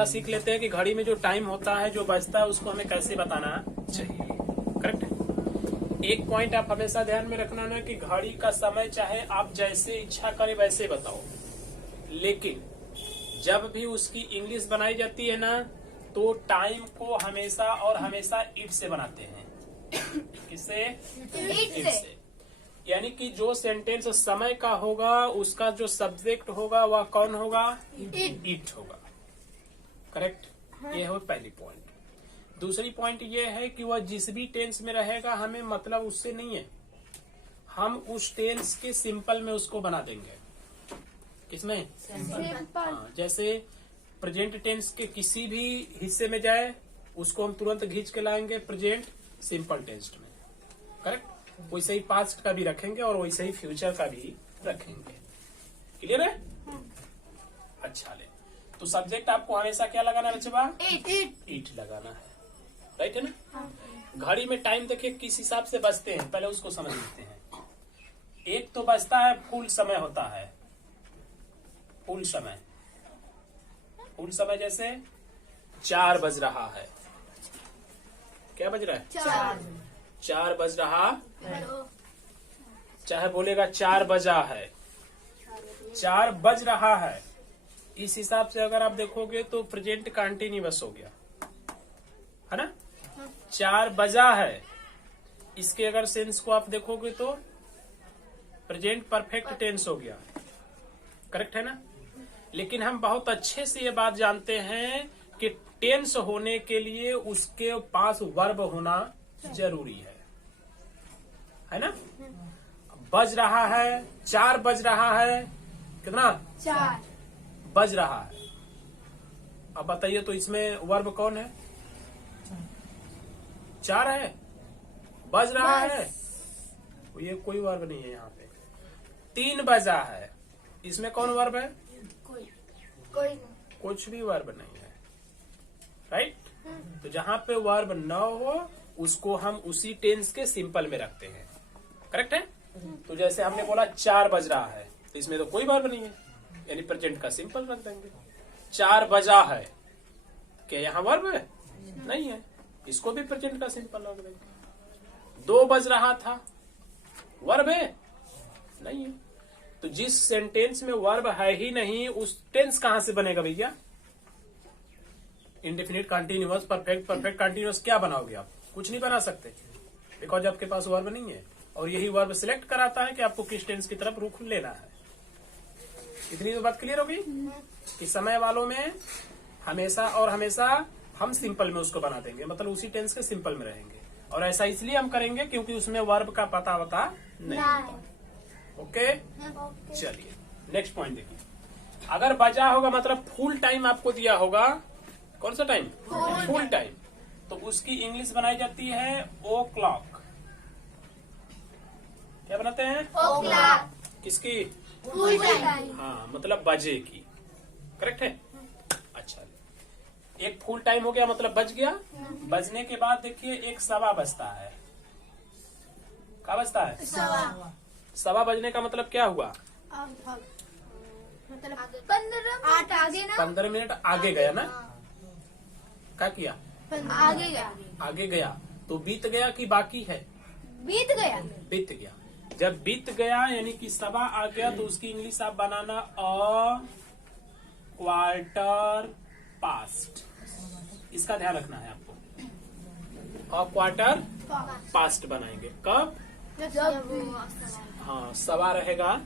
जरा सीख लेते हैं कि घड़ी में जो टाइम होता है, जो बजता है, उसको हमें कैसे बताना चाहिए। करेक्ट है। एक पॉइंट आप हमेशा ध्यान में रखना ना कि घड़ी का समय चाहे आप जैसे इच्छा करें वैसे बताओ, लेकिन जब भी उसकी इंग्लिश बनाई जाती है ना, तो टाइम को हमेशा और हमेशा इट से बनाते हैं। किससे? इट से। यानी कि जो सेंटेंस समय का होगा उसका जो सब्जेक्ट होगा वह कौन होगा? इट होगा। करेक्ट। ये है पहली पॉइंट। दूसरी पॉइंट ये है कि वह जिस भी टेंस में रहेगा हमें मतलब उससे नहीं है, हम उस टेंस के सिंपल में उसको बना देंगे। किसमें? हाँ, जैसे प्रेजेंट टेंस के किसी भी हिस्से में जाए उसको हम तुरंत खींच के लाएंगे प्रेजेंट सिंपल टेंस में। करेक्ट। वैसे ही पास्ट का भी रखेंगे और वैसे ही फ्यूचर का भी रखेंगे। क्लियर है? अच्छा, ले तो सब्जेक्ट आपको हमेशा क्या लगाना है बच्चा? इट लगाना है। राइट है ना? घड़ी में टाइम देखिए किस हिसाब से बजते हैं, पहले उसको समझ लेते हैं। एक तो बजता है फुल समय होता है। फुल समय, फुल समय जैसे 4 बज रहा है। क्या बज रहा है? 4 बज रहा, चाहे बोलेगा 4 बजा है, 4 बज रहा है। इस हिसाब से अगर आप देखोगे तो प्रेजेंट कंटीन्यूअस हो गया, है ना? 4 बजा है, इसके अगर सेंस को आप देखोगे तो प्रेजेंट परफेक्ट टेंस हो गया। करेक्ट है ना? लेकिन हम बहुत अच्छे से ये बात जानते हैं कि टेंस होने के लिए उसके पास वर्ब होना जरूरी है ना? बज रहा है, 4 बज रहा है, कितना? 4 बज रहा है। अब बताइए तो इसमें वर्ब कौन है? 4 है, बज रहा है, ये कोई वर्ब नहीं है यहाँ पे। 3 बजा है, इसमें कौन वर्ब है? कोई कुछ भी वर्ब नहीं है। राइट। तो जहाँ पे वर्ब न हो उसको हम उसी टेंस के सिंपल में रखते हैं। करेक्ट है? तो जैसे हमने बोला 4 बज रहा है, तो इसमें तो कोई वर्ब नहीं है, यानी प्रेजेंट का सिंपल रख देंगे। 4 बजा है, क्या यहाँ वर्ब है? नहीं है, इसको भी प्रेजेंट का सिंपल रख देंगे। 2 बज रहा था, वर्ब है? नहीं है। तो जिस सेंटेंस में वर्ब है ही नहीं उस टेंस कहां से बनेगा भैया? Indefinite continuous, perfect, perfect continuous क्या बनाओगे आप? कुछ नहीं बना सकते, बिकॉज आपके पास वर्ब नहीं है। और यही वर्ब सिलेक्ट कराता है कि आपको किस टेंस की तरफ रुख लेना है। इतनी तो बात क्लियर होगी कि समय वालों में हमेशा और हमेशा हम सिंपल में उसको बना देंगे, मतलब उसी टेंस के सिंपल में रहेंगे। और ऐसा इसलिए हम करेंगे क्योंकि उसमें वर्ब का पता वता नहीं होता। ओके, चलिए नेक्स्ट पॉइंट देखिए। अगर बजा होगा मतलब फुल टाइम आपको दिया होगा, कौन सा टाइम? Full time. तो उसकी इंग्लिश बनाई जाती है ओ क्लॉक। क्या बनाते हैं? ओ क्लॉक। किसकी? Full time. हाँ, मतलब बजे की। करेक्ट है? अच्छा, एक फुल टाइम हो गया मतलब बज गया। बजने के बाद देखिए एक सवा बजता है। क्या बजता है? सवा बजने का मतलब क्या हुआ? मतलब 15 मिनट आगे गया ना? क्या किया? आगे गया तो बीत गया कि बाकी है? बीत गया। बीत गया। जब बीत गया यानी कि सवा आ गया तो उसकी इंग्लिश आप बनाना अ क्वार्टर पास्ट। इसका ध्यान रखना है आपको। अ क्वार्टर पास्ट बनाएंगे कब? हाँ, सवा रहेगा।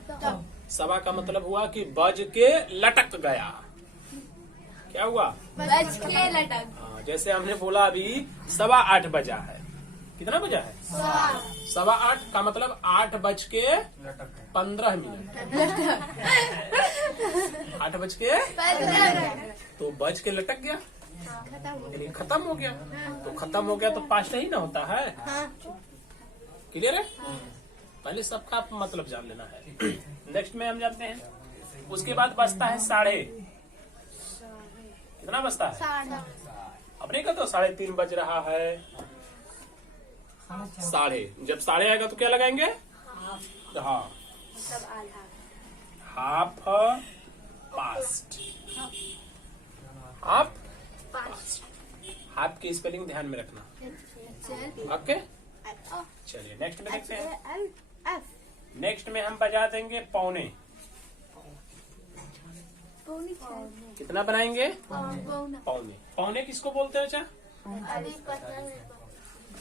सवा का मतलब हुआ कि बज के लटक गया। क्या हुआ? बज के लटक। हाँ, जैसे हमने बोला अभी 8:15 बजा है। कितना बजा है? 8:15 का मतलब 8 बज के 15 मिनट। 8 बज के 15 तो बज के लटक गया, यानी खत्म हो गया। तो खत्म हो गया तो पास्ट ही ना होता है। क्लियर है? पहले सबका मतलब जान लेना है। नेक्स्ट में हम जानते हैं उसके बाद बजता है 3:30। कितना बजता है? अपने का तो 3:30 बज रहा है। जब 3:30 आएगा तो क्या लगाएंगे? हाँ, हाफ पास्ट। हाफ 5 हाफ की स्पेलिंग ध्यान में रखना। ओके, चलिए नेक्स्ट में देखते हैं। नेक्स्ट में हम बजा देंगे पौने। कितना बनाएंगे? पौने। पौने किसको बोलते हैं? अच्छा, अभी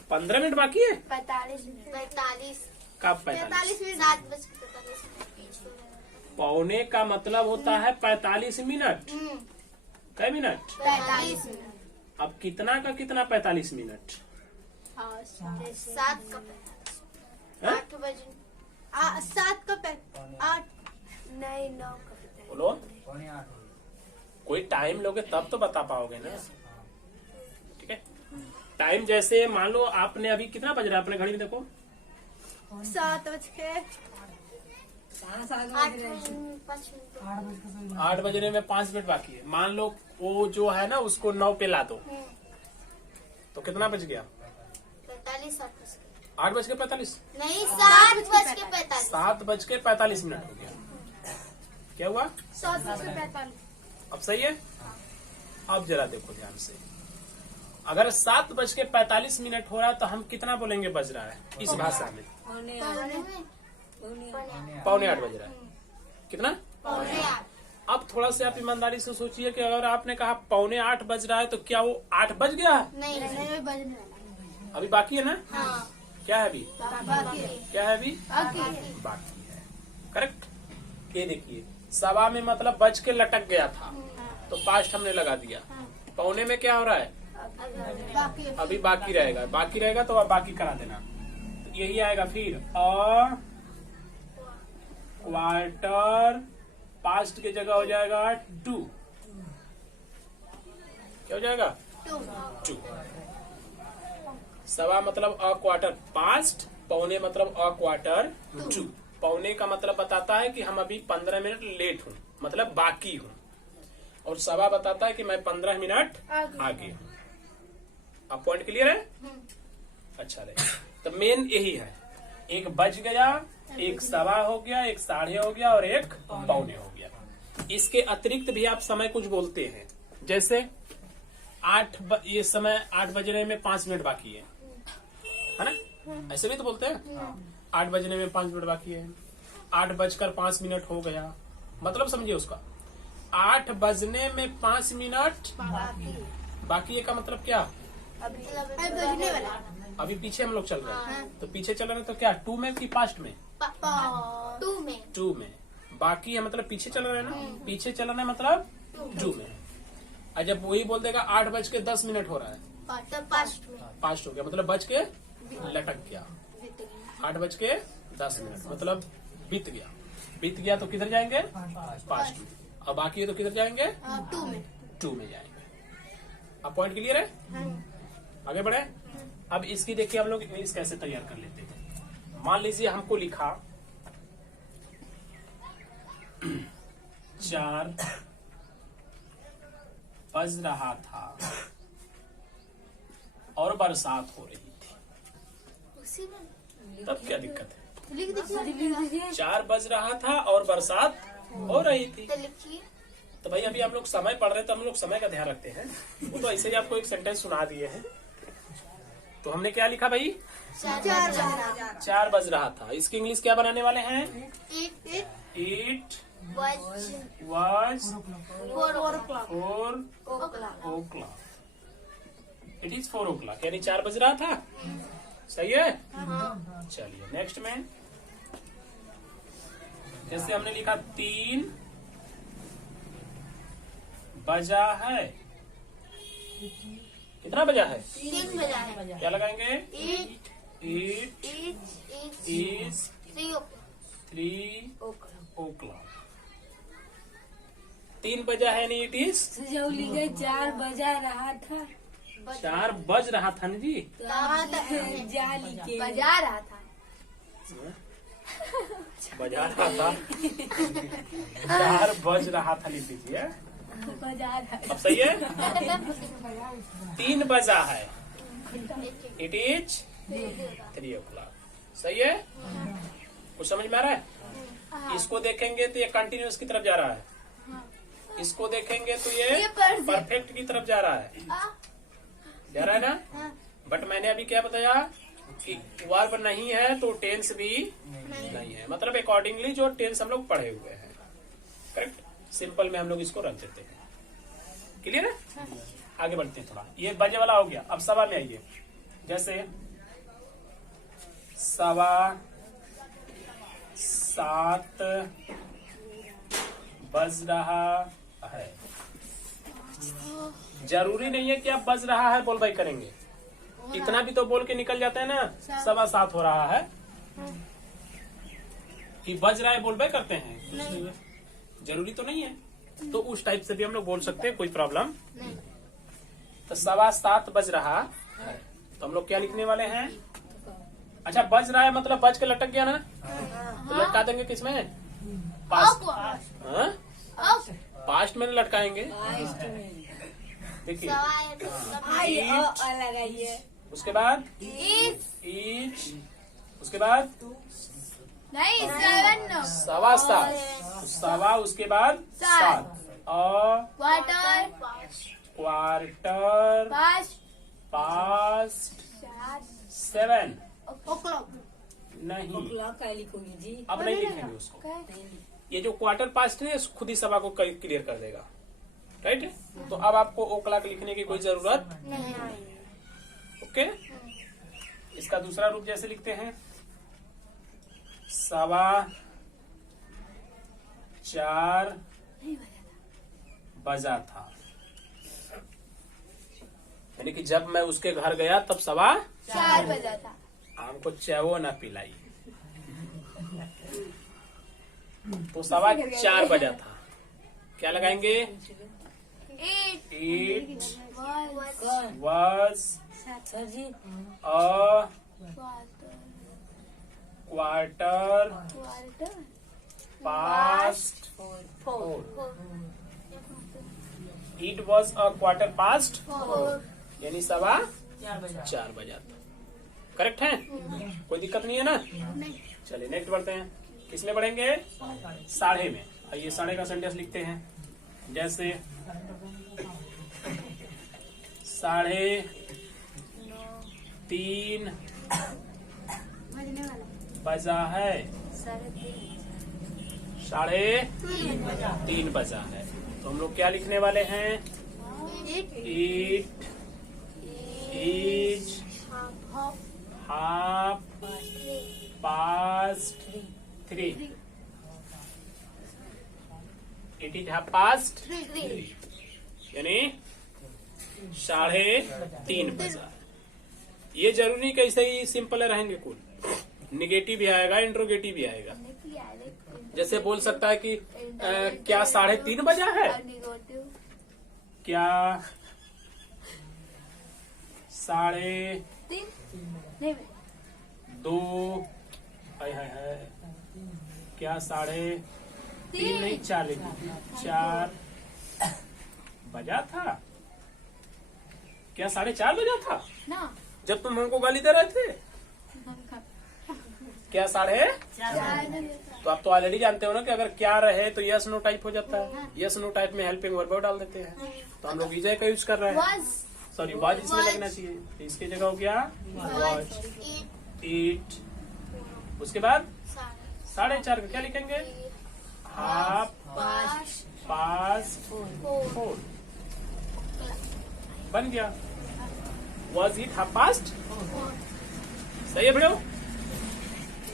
15 मिनट बाकी है। 45 कब 45? 7:45। पौने का मतलब होता है 45 मिनट। कै मिनट? 45 अब कितना का कितना 45 मिनट? 7 का 45। हैं? 8 बजे 7 का 8 नहीं 9 का। बोलो, कोई टाइम लोगे तब तो बता पाओगे ना। ठीक है, टाइम जैसे मान लो आपने अभी कितना बज रहा है अपने घड़ी में देखो। 7 बज के 8 बजने में 5 मिनट बाकी है। मान लो वो जो है ना उसको 9 पे ला दो तो कितना बज गया? 45। 8:45 नहीं 7:45। 7:45 मिनट हो गया। क्या हुआ? 7:45। अब सही है। अब जरा देखो ध्यान से, अगर 7:45 मिनट हो रहा है तो हम कितना बोलेंगे बज रहा है इस भाषा में? 7:45 बज रहा है। कितना? 7:45। अब थोड़ा सा आप ईमानदारी से सोचिए कि अगर आपने कहा 7:45 बज रहा है तो क्या वो 8 बज गया? नहीं बजने वाला। अभी बाकी है ना? हाँ क्या है अभी? बाकी है। क्या है अभी? बाकी है। करेक्ट। ये देखिए, सवा में मतलब बज के लटक गया था तो पास्ट हमने लगा दिया। पौने में क्या हो रहा है? बाकी अभी बाकी रहेगा तो अब बाकी करा देना। तो यही आएगा फिर क्वार्टर, पास्ट की जगह हो जाएगा 2। क्या हो जाएगा? 2। सवा मतलब अ क्वार्टर पास्ट, पौने मतलब अ क्वार्टर 2। पौने का मतलब बताता है कि हम अभी 15 मिनट लेट हूँ, मतलब बाकी हूँ, और सवा बताता है कि मैं 15 मिनट आगे हूँ। अब पॉइंट क्लियर है? अच्छा रहे। तो मेन यही है, एक बज गया, एक सवा हो गया, एक साढ़े हो गया और एक पौने हो गया। इसके अतिरिक्त भी आप समय कुछ बोलते हैं, जैसे ये समय 8 बजने में 5 मिनट बाकी है ना? ऐसे भी तो बोलते हैं 8 बजने में 5 मिनट बाकी है। 8:05 हो गया, मतलब समझिए उसका 8 बजने में 5 मिनट बाकी है का मतलब क्या? बजने वाला। अभी पीछे हम लोग चल रहे हैं तो पीछे चल रहे हैं तो क्या 2 में कि पास्ट में? 2 में। बाकी है मतलब पीछे चल रहे हैं ना, पीछे चल रहे हैं मतलब 2 में। और जब वही बोल देगा 8:10 हो रहा है, पास्ट हो गया मतलब बज के लटक गया। 8:10 मतलब बीत गया तो किधर जाएंगे? पास्ट में। और बाकी है तो किधर जाएंगे? 2 में जाएंगे। अब पॉइंट क्लियर है? आगे बढ़े। अब इसकी देखिए हम लोग इंग्लिश कैसे तैयार कर लेते हैं। मान लीजिए हमको लिखा 4 बज रहा था और बरसात हो रही थी, तब क्या दिक्कत है? 4 बज रहा था और बरसात हो रही थी। तो भाई अभी हम लोग समय पढ़ रहे हैं तो हम लोग समय का ध्यान रखते हैं। वो तो ऐसे ही आपको एक सेंटेंस सुना दिए हैं। तो हमने क्या लिखा भाई? 4 बज रहा था। इसकी इंग्लिश क्या बनाने वाले हैं? It was 4 o'clock. It is 4 o'clock, यानी 4 बज रहा था। सही है? चलिए नेक्स्ट में, जैसे हमने लिखा 3 बजा है। कितना बजा है? 3 बजा है। क्या लगाएंगे? It is 3 o'clock. 3 बजा है नहीं, इट इज 4 बजा रहा था। 4 बज रहा था ना जी। जाली के बजा रहा था। बजा रहा था। 4 बज रहा था लिख दीजिए। बजा रहा अब सही है? 3 बजा है, इट इज 3 o'clock. सही है? कुछ समझ में आ रहा है? इसको देखेंगे तो ये कंटिन्यूस की तरफ जा रहा है। इसको देखेंगे तो ये ये perfect। परफेक्ट की तरफ जा रहा है, जा रहा है ना। हाँ। बट मैंने अभी क्या बताया कि वर्ब नहीं है तो टेंस भी नहीं है, मतलब अकॉर्डिंगली जो टेंस हम लोग पढ़े हुए हैं, करेक्ट। सिंपल में हम लोग इसको रख देते हैं। क्लियर है? आगे बढ़ते हैं थोड़ा। ये बजे वाला हो गया। अब सवा में आइए। जैसे सवा सात बज रहा है। जरूरी नहीं है कि आप बज रहा है बोल भाई करेंगे, इतना भी तो बोल के निकल जाता है ना, सवा सात हो रहा है कि बज रहा है बोल भाई करते हैं, जरूरी तो नहीं है। तो उस टाइप से भी हम लोग बोल सकते हैं, कोई प्रॉब्लम नहीं। तो सवा सात बज रहा है तो हम लोग क्या लिखने वाले हैं? अच्छा, बज रहा है मतलब बज के लटक गया ना, तो लटका देंगे किसमें? पास्ट। हाँ? पास्ट में लटकाएंगे। देखिए लगाइए। उसके बाद इस ईच, उसके बाद नहीं 7 सवा सात, तो सवा उसके बाद सात, और क्वार्टर क्वार्टर पास्ट 7 o'clock नहीं, क्लॉक का लिखोगे जी। अब नहीं लिखेंगे उसको। ये जो क्वार्टर पास्ट है खुद ही सवा को क्लियर कर देगा, राइट। तो अब आपको ओ क्लॉक लिखने की कोई जरूरत नहीं। ओके। इसका दूसरा रूप जैसे लिखते हैं, सवा चार बजा था, यानी कि जब मैं उसके घर गया तब सवा 4 बजा था। हमको चावो ना पिलाई, तो सवा 4 बजा था। क्या लगाएंगे? It was sir ji a quarter past 4. It was a quarter past 4, यानी सवा 4 बजा था। करेक्ट है? कोई दिक्कत नहीं है ना? चलिए नेक्स्ट बढ़ते हैं। किसमें बढ़ेंगे? साढ़े में। आइए साढ़े का सेंटेंस लिखते हैं। जैसे 3:30 बजा है, 3:30 बजा है, तो हम लोग क्या लिखने वाले हैं? It is half past 3. It is half past 3, यानी 3:30 बजा। ये जरूरी नहीं कैसे ही सिंपल रहेंगे, कुल निगेटिव भी आएगा, इंट्रोगेटिव भी आएगा। जैसे बोल सकता है कि क्या 3:30 बजा है? क्या 2:30 है? क्या 3:30 नहीं 4 बजा था? क्या 4:30 बजा था ना जब तुम हमको गाली दे रहे थे? क्या 4:30? तो आप तो ऑलरेडी जानते हो ना कि अगर क्या रहे तो यस नो टाइप हो जाता है। यस नो टाइप में हेल्पिंग वर्ब डाल देते हैं, तो हम लोग इजे का यूज कर रहे हैं। सॉरी वाज इसमें लगना चाहिए, तो इसकी जगह हो गया वॉच। ईट, उसके बाद 4:30 का क्या लिखेंगे? हाफ पास्ट 4 बन गया। Was it half past? सही है भैया।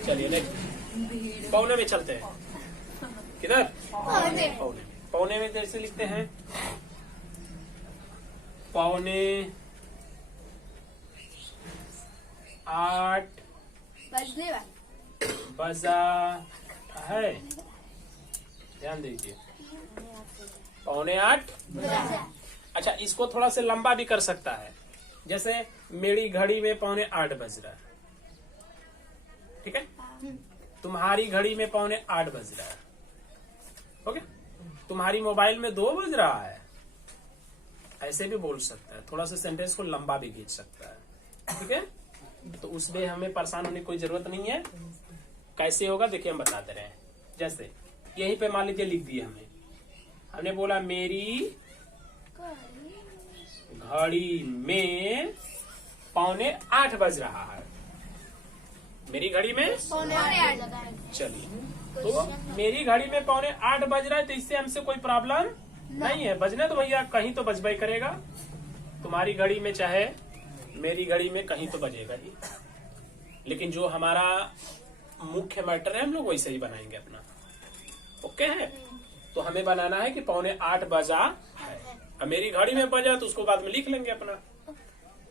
चलिए नेक्स्ट पौने में चलते हैं। किधर? पौने में जैसे लिखते हैं 7:45 बजा है। ध्यान दीजिए 7:45। अच्छा, इसको थोड़ा सा लंबा भी कर सकता है। जैसे मेरी घड़ी में 7:45 बज रहा है, ठीक है। तुम्हारी घड़ी में 7:45 बज रहा है, ओके। तुम्हारी मोबाइल में 2 बज रहा है, ऐसे भी बोल सकता है। थोड़ा सा सेंटेंस को लंबा भी खींच सकता है, ठीक है। तो उसमें हमें परेशान होने की कोई जरूरत नहीं है। कैसे होगा देखिए, हम बता दे रहे हैं। जैसे यहीं पे मान लीजिए लिख दिए हमने हमने बोला मेरी घड़ी में 7:45 बज रहा है। मेरी घड़ी में चलिए, तो मेरी घड़ी में 7:45 बज रहा है, तो इससे हमसे कोई प्रॉब्लम नहीं है। बजने तो भैया कहीं तो बजबाई करेगा। तुम्हारी घड़ी में चाहे मेरी घड़ी में कहीं तो बजेगा ही, लेकिन जो हमारा मुख्य मैटर है हम लोग वैसे ही बनाएंगे अपना। ओके है, तो हमें बनाना है कि 7:45 बजा है। अब मेरी घड़ी में बजा तो उसको बाद में लिख लेंगे अपना,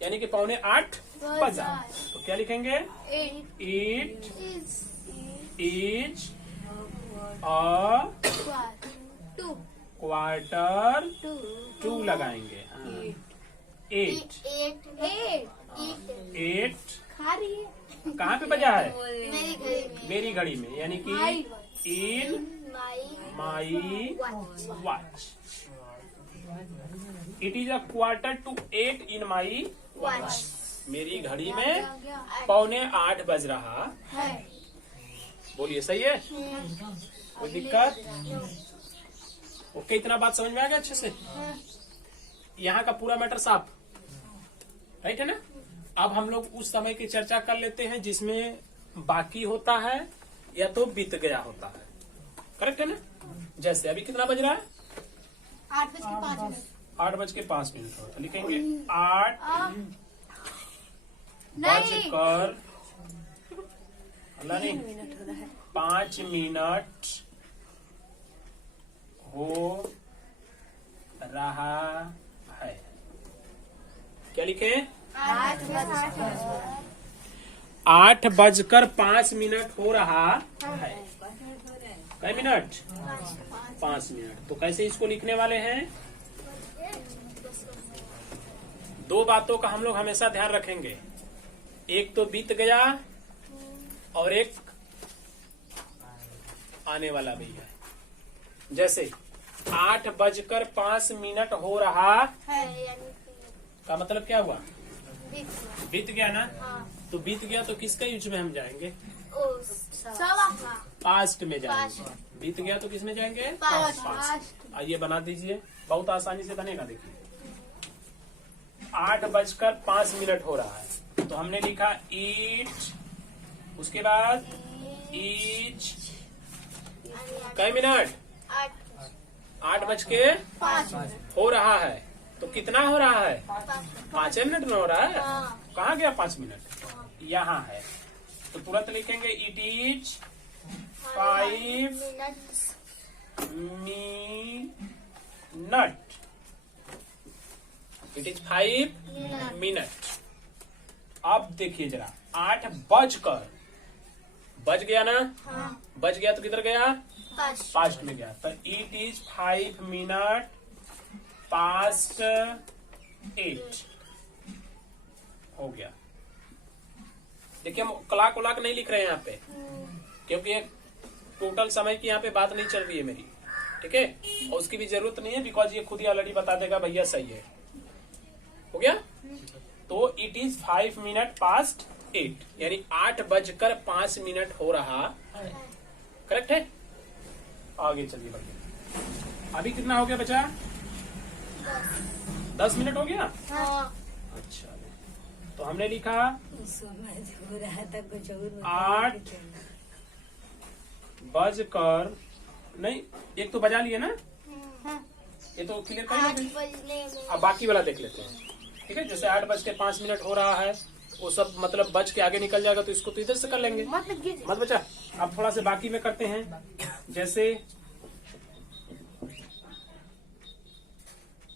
यानी कि 7:45 बजा। तो क्या लिखेंगे? It is a quarter to लगाएंगे। हाँ। 8 कहाँ पे बजा है? मेरी घड़ी में, यानी कि in my watch. It is a 7:45 in my watch. मेरी घड़ी में 7:45 बज रहा है। बोलिए सही है? कोई दिक्कत? ओके, इतना बात समझ में आ गया अच्छे से? यहाँ का पूरा मैटर साफ, राइट है ना? अब हम लोग उस समय की चर्चा कर लेते हैं जिसमें बाकी होता है या तो बीत गया होता है। करेक्ट है ना? जैसे अभी कितना बज रहा है? 8:05 होता। लिखेंगे 8 बजकर 5 मिनट हो रहा है। क्या लिखे? 8 बजकर 5 मिनट हो रहा है। कै मिनट? 5 मिनट। तो कैसे इसको लिखने वाले हैं? दो बातों का हम लोग हमेशा ध्यान रखेंगे, एक तो बीत गया और एक आने वाला भी है। जैसे 8 बजकर 5 मिनट हो रहा है का मतलब क्या हुआ? बीत गया ना? तो बीत गया तो किसका यूज में हम जाएंगे? पास्ट में जाएंगे। बीत गया तो किस में जाएंगे? पास्ट। आइए बना दीजिए, बहुत आसानी से बनेगा। देखिए 8 बजकर 5 मिनट हो रहा है, तो हमने लिखा इट, उसके बाद इच कै मिनट? 8 बजके हो रहा है। तो कितना हो रहा है? 5 मिनट में हो रहा है। कहाँ गया 5 मिनट? यहाँ है। तो तुरंत लिखेंगे it is 5 minute. It is 5 minute. अब देखिए जरा, 8 बजकर बज गया ना? बज गया तो किधर गया? पास्ट में गया। तो इट इज 5 मिनट पास्ट 8 हो गया। देखिए हम क्लॉक व्लॉक नहीं लिख रहे हैं यहाँ पे, क्योंकि ये टोटल समय की यहाँ पे बात नहीं चल रही है मेरी, ठीक है? और उसकी भी जरूरत नहीं है, बिकॉज ये खुद ही ऑलरेडी बता देगा भैया सही है। हो गया? तो इट इज 5 मिनट पास्ट 8, यानी 8 बजकर 5 मिनट हो रहा है। करेक्ट है? आगे चलिए भैया, अभी कितना हो गया बचा? 10 मिनट हो गया। अच्छा, तो हमने लिखा 8 बजकर, नहीं एक तो बजा लिए ना, ये तो क्लियर कर। अब बाकी वाला देख लेते हैं, ठीक है? जैसे 8 बज के 5 मिनट हो रहा है, वो सब मतलब बज के आगे निकल जाएगा, तो इसको तो इधर से कर लेंगे, मत बचा। अब थोड़ा से बाकी में करते हैं। जैसे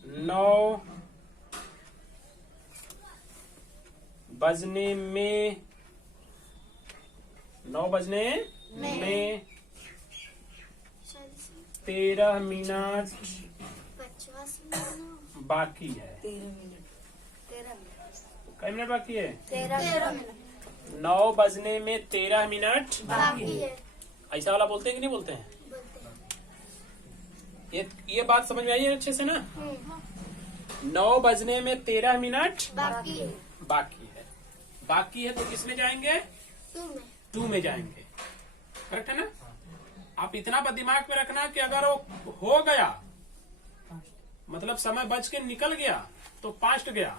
9 बजने में 13 मिनट बाकी है। 13 कई मिनट बाकी है? 13 9 बजने में 13 मिनट बाकी है। ऐसा वाला बोलते हैं कि नहीं बोलते हैं? ये बात समझ में आई है अच्छे से ना? 9 बजने में 13 मिनट बाकी है। बाकी है तो किस में जाएंगे? 2 में जाएंगे। करेक्ट है ना? आप इतना दिमाग में रखना कि अगर वो हो गया मतलब समय बच के निकल गया तो पास्ट गया।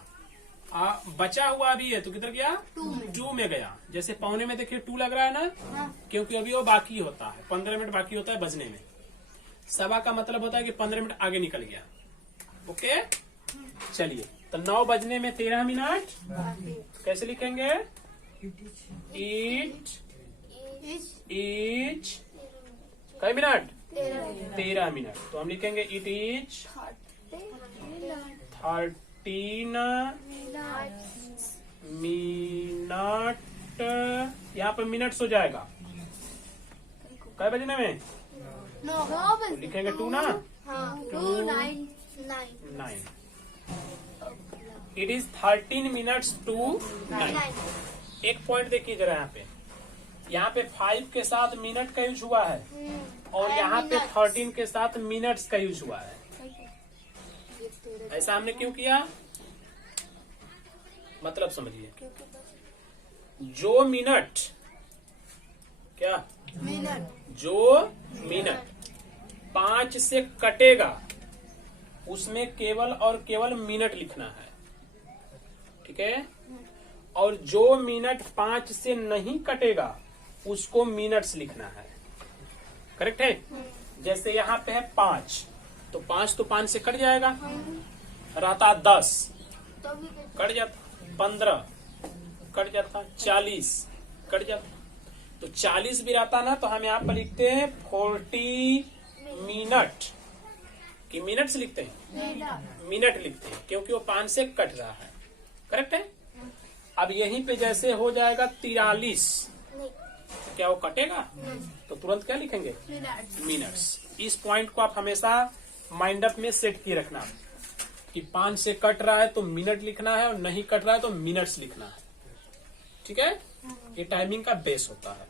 बचा हुआ भी है तो किधर गया? 2 में गया। जैसे पौने में देखिए 2 लग रहा है ना, हाँ। क्योंकि अभी वो बाकी होता है, 15 मिनट बाकी होता है बजने में। सवा का मतलब होता है कि 15 मिनट आगे निकल गया। ओके, चलिए तो 9 बजने में 13 मिनट कैसे लिखेंगे? इट इज कई मिनट? 13 मिनट। तो हम लिखेंगे इट इज 13 मिनट। यहाँ पे मिनट्स हो जाएगा। कई बजने में? तो लिखेंगे 2 ना? हाँ, 2 9। It is 13 minutes to 9। एक पॉइंट देखिए जरा यहाँ पे 5 के साथ मिनट का यूज हुआ है और यहाँ पे 13 के साथ मिनट्स का यूज हुआ है। ऐसा हमने क्यों किया? मतलब समझिए, जो मिनट क्या जो मिनट 5 से कटेगा उसमें केवल और केवल मिनट लिखना है, ठीक है? और जो मिनट 5 से नहीं कटेगा उसको मिनट्स लिखना है। करेक्ट है? जैसे यहाँ पे है 5, तो 5 तो 5 से कट जाएगा, रहता 10 कट जाता, 15 कट जाता, 40 कट जाता। तो 40 भी रहता ना तो हम यहाँ पर लिखते हैं 40 मिनट कि मिनट्स लिखते हैं? मिनट लिखते हैं क्योंकि वो 5 से कट रहा है। करेक्ट है? अब यहीं पे जैसे हो जाएगा 43, क्या वो कटेगा? तो तुरंत क्या लिखेंगे? मिनट्स। इस पॉइंट को आप हमेशा माइंड अप में सेट किए रखना कि 5 से कट रहा है तो मिनट लिखना है और नहीं कट रहा है तो मिनट्स लिखना है। ठीक है? ये टाइमिंग का बेस होता है।